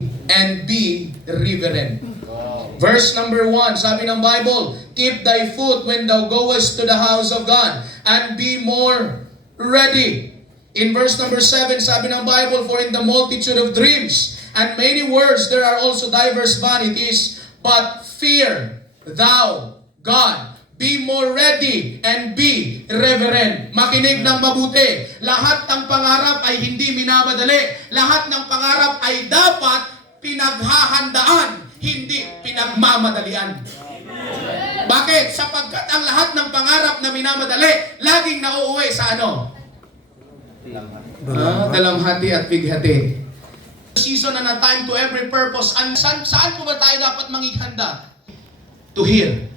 and be reverent. Verse number 1, sabi ng Bible, keep thy foot when thou goest to the house of God, and be more ready. In verse number 7, sabi ng Bible, for in the multitude of dreams and many words there are also diverse vanities, but fear thou God. Be more ready and be reverent. Makinig ng mabuti. Lahat ng pangarap ay hindi minamadali. Lahat ng pangarap ay dapat pinaghahandaan, hindi pinagmamadalian. Bakit? Sapagkat ang lahat ng pangarap na minamadali, laging nauuwi sa ano? Dalamhati at bighati. Season and a time to every purpose. Saan po ba tayo dapat mangighanda? To hear.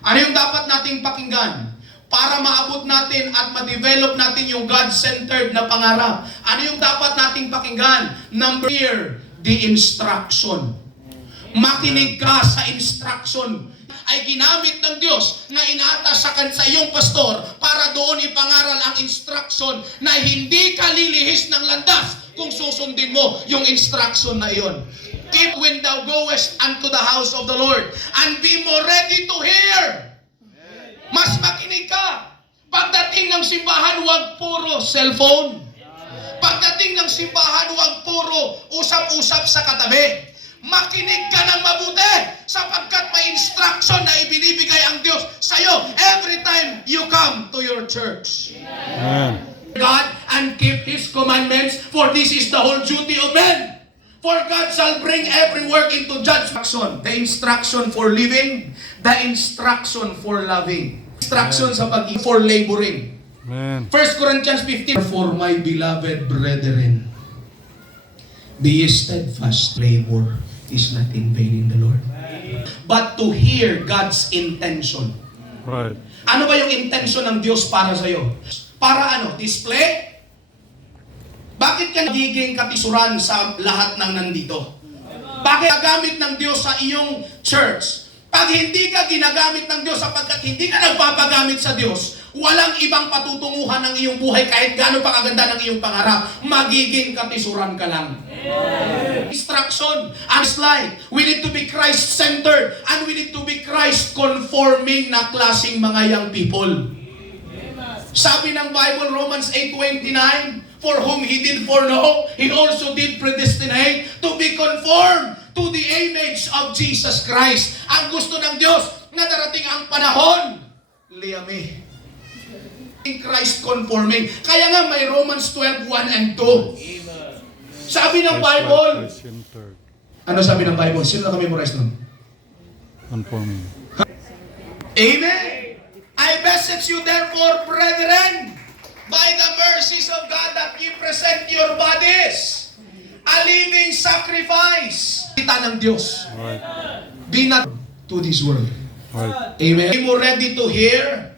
Ano yung dapat nating pakinggan? Para maabot natin at ma-develop natin yung God-centered na pangarap. Ano yung dapat nating pakinggan? Number, hear the instruction. Makinig ka sa instruction. Ay ginamit ng Diyos na inatas sa iyong pastor para doon ipangaral ang instruction na hindi ka lilihis ng landas kung susundin mo yung instruction na iyon. Keep when thou goest unto the house of the Lord, and be more ready to hear. Mas makinig ka. Pagdating ng simbahan, huwag puro cellphone. Pagdating ng simbahan, huwag puro usap-usap sa katabi. Makinig ka ng mabuti sapagkat may instruction na ibinibigay ang Diyos sa iyo every time you come to your church. Amen. God and keep His commandments, for this is the whole duty of men. For God shall bring every work into judgment. The instruction for living, the instruction for loving. Instruction sa pag for laboring. Amen. 1 Corinthians 15. For my beloved brethren, be ye steadfast, labor is not in vain in the Lord. But to hear God's intention. Right. Ano ba yung intention ng Diyos para sa iyo? Para ano? Display? Bakit ka nagiging katisuran sa lahat ng nandito? Bakit gagamit ng Diyos sa iyong church? Pag hindi ka ginagamit ng Diyos sapagkat hindi ka nagpapagamit sa Diyos, walang ibang patutunguhan ng iyong buhay kahit gaano pa kaganda ng iyong pangarap, magiging katisuran ka lang. Instruction and slide. We need to be Christ-centered and we need to be Christ-conforming na klaseng mga young people. Sabi ng Bible, Romans 8:29, for whom He did foreknow, He also did predestinate to be conformed to the image of Jesus Christ. Ang gusto ng Diyos na darating ang panahon, liyami. Christ conforming. Kaya nga may Romans 12:1 and 2. Sabi ng Bible, ano sabi ng Bible? Sino na-memorize nun? Conforming. Amen. I beseech you therefore, brethren, by the mercies of God, that ye present your bodies a living sacrifice. Kita ng Diyos. Right. Be not to this world. Right. Amen. Be more ready to hear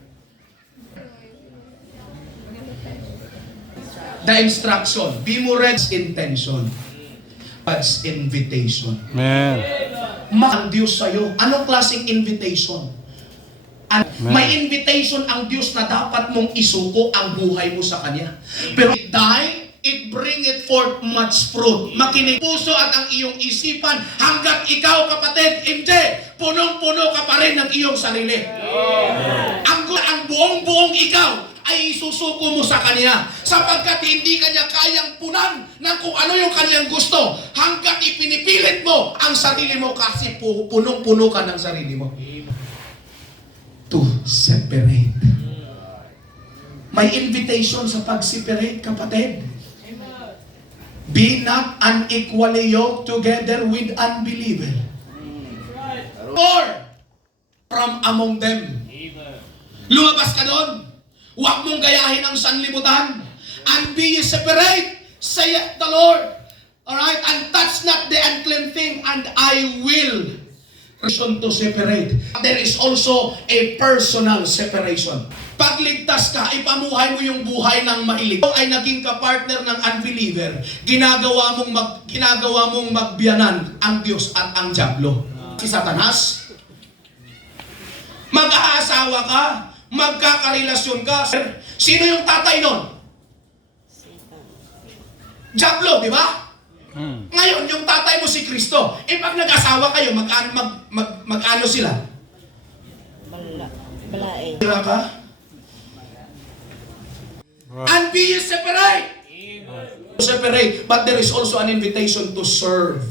the instruction. Be more ready intention. God's invitation. Amen. Ang Diyos sa'yo. Anong klaseng invitation? May invitation ang Diyos na dapat mong isuko ang buhay mo sa Kanya. Pero it die, it bring it forth much fruit. Makinig puso at ang iyong isipan hanggat ikaw, kapatid, hindi, punong-puno ka pa rin ng iyong sarili. Ang buong-buong ikaw ay isusuko mo sa Kanya sapagkat hindi Kanya kayang punan ng kung ano yung Kanyang gusto hanggat ipinipilit mo ang sarili mo kasi punong-puno ka ng sarili mo. To separate. May invitation sa pag-separate, kapatid. Be not unequally yoked together with unbeliever. Or from among them. Lumabas ka doon. Huwag mong gayahin ang sanlibutan. And be ye separate, saith the Lord. Alright? And touch not the unclean thing, and I will to separate. There is also a personal separation. Pag ligtas ka, ipamuhay mo yung buhay ng mahilig. Ikaw ay naging kapartner ng unbeliever. Ginagawa mong magbiyanan ang Diyos at ang diablo. Si Satanas. Mag-aasawa ka, magkakarelasyon ka. Sino yung tatay nun? Diablo, di ba? Ngayon, yung tatay mo si Kristo. Pag nag-asawa kayo, mag-ano sila? Balae. Tira ka? And be ye separate. Separate. But there is also an invitation to serve.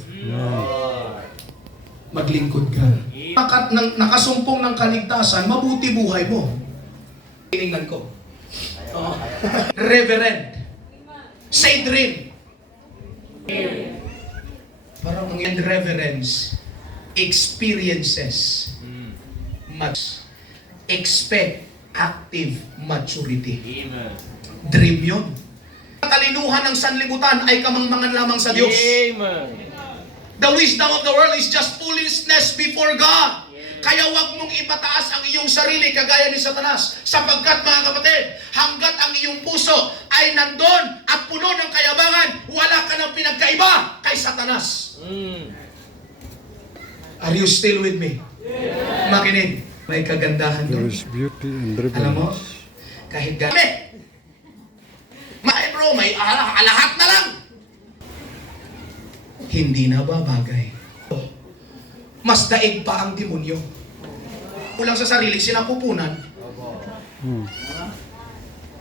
Maglingkod ka. Nakasumpong ng kaligtasan, mabuti buhay mo. Tinignan ko. Oh. Reverend. Saint rin. Parang ang reverence, experiences, much, expect active maturity. Dream yun. Ang kalinuhan ng sanlibutan ay kamangmangan lamang sa Diyos. The wisdom of the world is just foolishness before God. Kaya wag mong ipataas ang iyong sarili kagaya ni Satanas. Sapagkat mga kapatid, hanggat ang iyong puso ay nandun at puno ng kayabangan, wala ka ng pinagkaiba kay Satanas. Are you still with me? Makinig. May kagandahan There doon. is beauty in Alam mo, reverence. kahit gamit. May lahat na lang. Hindi na babagay. Mas daig pa ang demonyo. Kulang sa sarili, sinapupunan.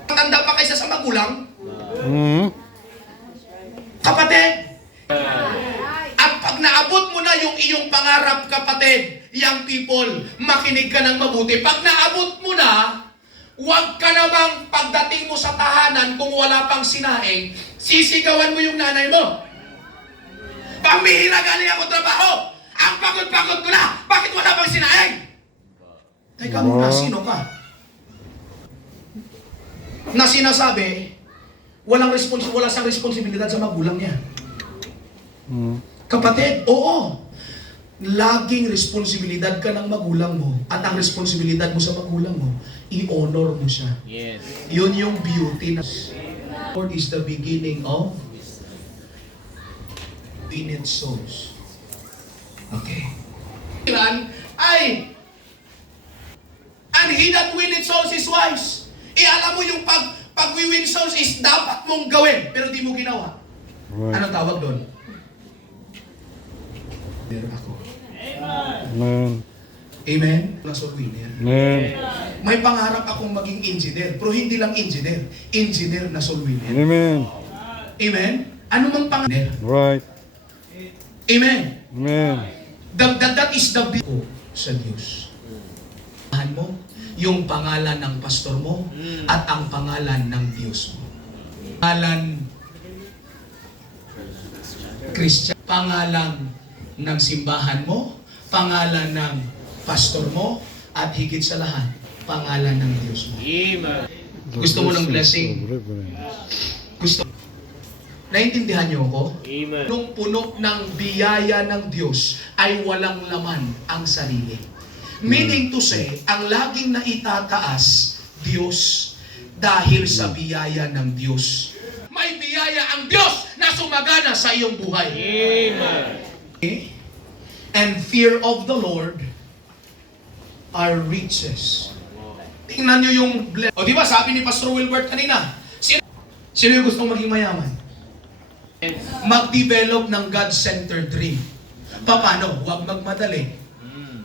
Matanda pa kaysa sa magulang. Kapatid, at pag naabot mo na yung iyong pangarap, kapatid, young people, makinig ka ng mabuti. Pag naabot mo na, huwag ka namang pagdating mo sa tahanan kung wala pang sinaing, sisigawan mo yung nanay mo. Pamihira galing ako trabaho. Ang pagod-pagod ko na. Bakit wala pang sinaing? Teka muna, sino ka? Na sinasabi, wala sang responsibilidad sa magulang niya. Kapatid, oo. Laging responsibilidad ka ng magulang mo. At ang responsibilidad mo sa magulang mo, i-honor mo siya. Yes. Yun yung beauty na Lord is the beginning of winning souls. Okay. Ay, and he that winneth souls is wise. Alam mo yung pag-win souls is dapat mong gawin, pero di mo ginawa. Right. Anong tawag doon? Meron ako. Amen. Amen? Na soul winner. Amen. May pangarap akong maging engineer, pero hindi lang engineer. Engineer na soul winner. Amen. Amen? Ano mang pangarap? Right. Amen? Amen. That is the beauty sa Diyos. Mo yung pangalan ng pastor mo at ang pangalan ng Diyos mo. Pangalan Christian, pangalan ng simbahan mo, pangalan ng pastor mo, at higit sa lahat, pangalan ng Diyos mo. Amen. Gusto mo ng blessing? Of reverence. Gusto. Naintindihan niyo ako? Amen. Nung puno ng biyaya ng Diyos ay walang laman ang sarili. Meaning to say, ang laging naitataas, Diyos, dahil sa biyaya ng Diyos. May biyaya ang Diyos na sumagana sa iyong buhay. Amen. Okay? And fear of the Lord are riches. Tingnan niyo yung blessing. O di ba sabi ni Pastor Wilbert kanina, sino yung gustong maging mayaman? Mag-develop ng God-centered dream. Paano? Huwag magmadali.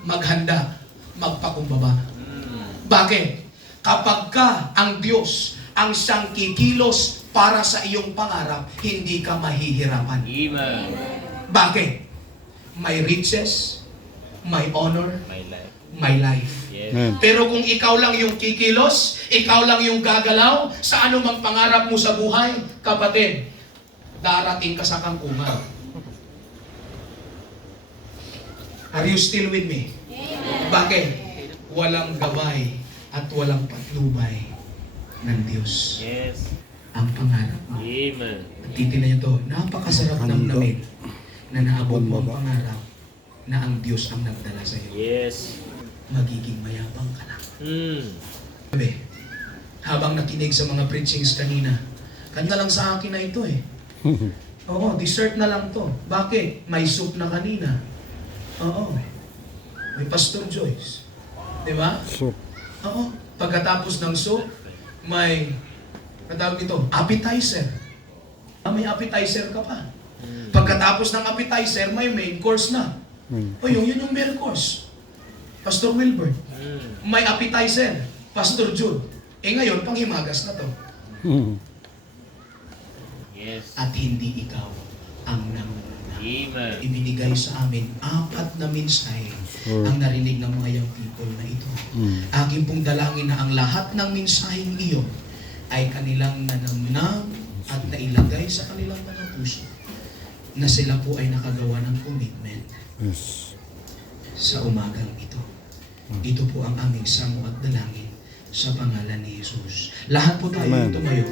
Maghanda. Magpakumbaba. Bakit? Kapag ka ang Diyos ang siyang kikilos para sa iyong pangarap, hindi ka mahihirapan. Amen. Bakit? May riches, may honor, My life. may life. Yes. Amen. Pero kung ikaw lang yung kikilos, ikaw lang yung gagalaw sa anumang pangarap mo sa buhay, kapatid, darating ka sa kangkungan. Are you still with me? Bakit? Walang gabay at walang patnubay ng Diyos. Yes. Ang pangarap mo. Amen. At titignan niyo to, napakasarap ng namit na naabot mo ang pangarap na ang Diyos ang nagdala sa iyo. Yes. Magiging mayabang ka na. Sabi, habang nakinig sa mga preachings kanina, kanya lang sa akin na ito eh. Oo, dessert na lang to. Bakit? May soup na kanina. Oo. May Pastor Joyce. Di ba? So, Oo. Pagkatapos ng soup, may, katawag ito, appetizer. May appetizer ka pa. Pag Pagkatapos ng appetizer, may main course na. O yun yung main course. Pastor Wilbert. May appetizer. Pastor Jude. Ngayon, panghimagas na to. Yes. At hindi ikaw ang nanguna. Amen. Ibinigay sa amin 4 na mensahe ang narinig ng mga young people na ito. Aking pong dalangin na ang lahat ng mensaheng iyon ay kanilang nanamnam at nailagay sa kanilang mga puso na sila po ay nakagawa ng commitment Yes. sa umagang ito. Ito po ang aming samo at dalangin sa pangalan ni Jesus. Lahat po tayo Amen. tumayo.